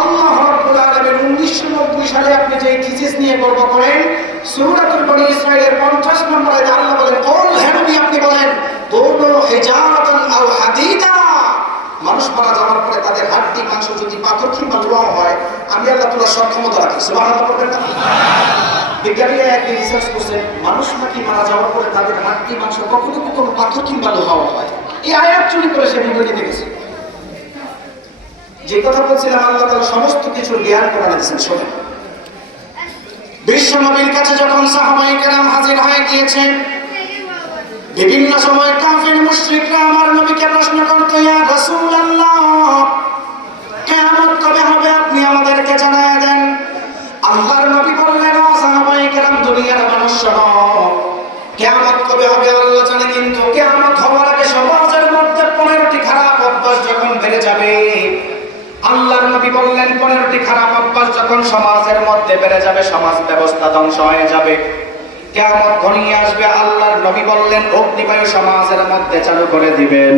আল্লাহ রাব্বুল আলামিন 1990 সালে আপনি যে থিসিস নিয়ে গর্ব করেন সূরাতুল বনি ইসরাইলের 50 নম্বর আয়াতে আল্লাহ বলেন কুল হে আপনি বলেন মানুষ মারা যাওয়ার পরে তাদের হাড্ডি, মাংস যদি পাথর কিংবা লোহা হয়, আমি আল্লাহ তাআলা সক্ষমতা রাখি। সুবহানাল্লাহ করছেন, মানুষ মারা যাওয়ার পরে তাদের হাড্ডি, মাংস কখনো কখনো পাথর কিংবা লোহাও হয়। এই আয়াত চুরি করে সে বিবরণী দেখেছে। যে কথা বলছিলাম, আল্লাহ তাআলা সমস্ত কিছু জ্ঞান করে দিয়েছেন শোনেন। বিশ্ব নবীর কাছে যখন সাহাবাই কেরাম হাজির হয়ে গিয়েছেন, বিভিন্ন সময় কাফির মুশরিকরা আমার নবীকে প্রশ্ন করত, ইয়া রাসূলুল্লাহ, কিয়ামত কবে হবে? আপনি আমাদেরকে জানায় দেন। আল্লাহর নবী বললেন, ও সাহাবাই দুনিয়ার মানুষ, শোনো। কিয়ামত কবে হবে? আল্লাহ জানে, কিন্তু কিয়ামত হওয়ার আগে সমাজের মধ্যে পনেরোটি খারাপ অভ্যাস যখন বেড়ে যাবে নবী বললেন পনেরোটি খারাপ অভ্যাস যখন সমাজের মধ্যে বেড়ে যাবে, সমাজ ব্যবস্থা ধ্বংস হয়ে যাবে। কেমন ঘনিয়ে আসবে, আল্লাহর নবী বললেন, অগ্নিবায়ু সমাজের মধ্যে চালু করে দিবেন।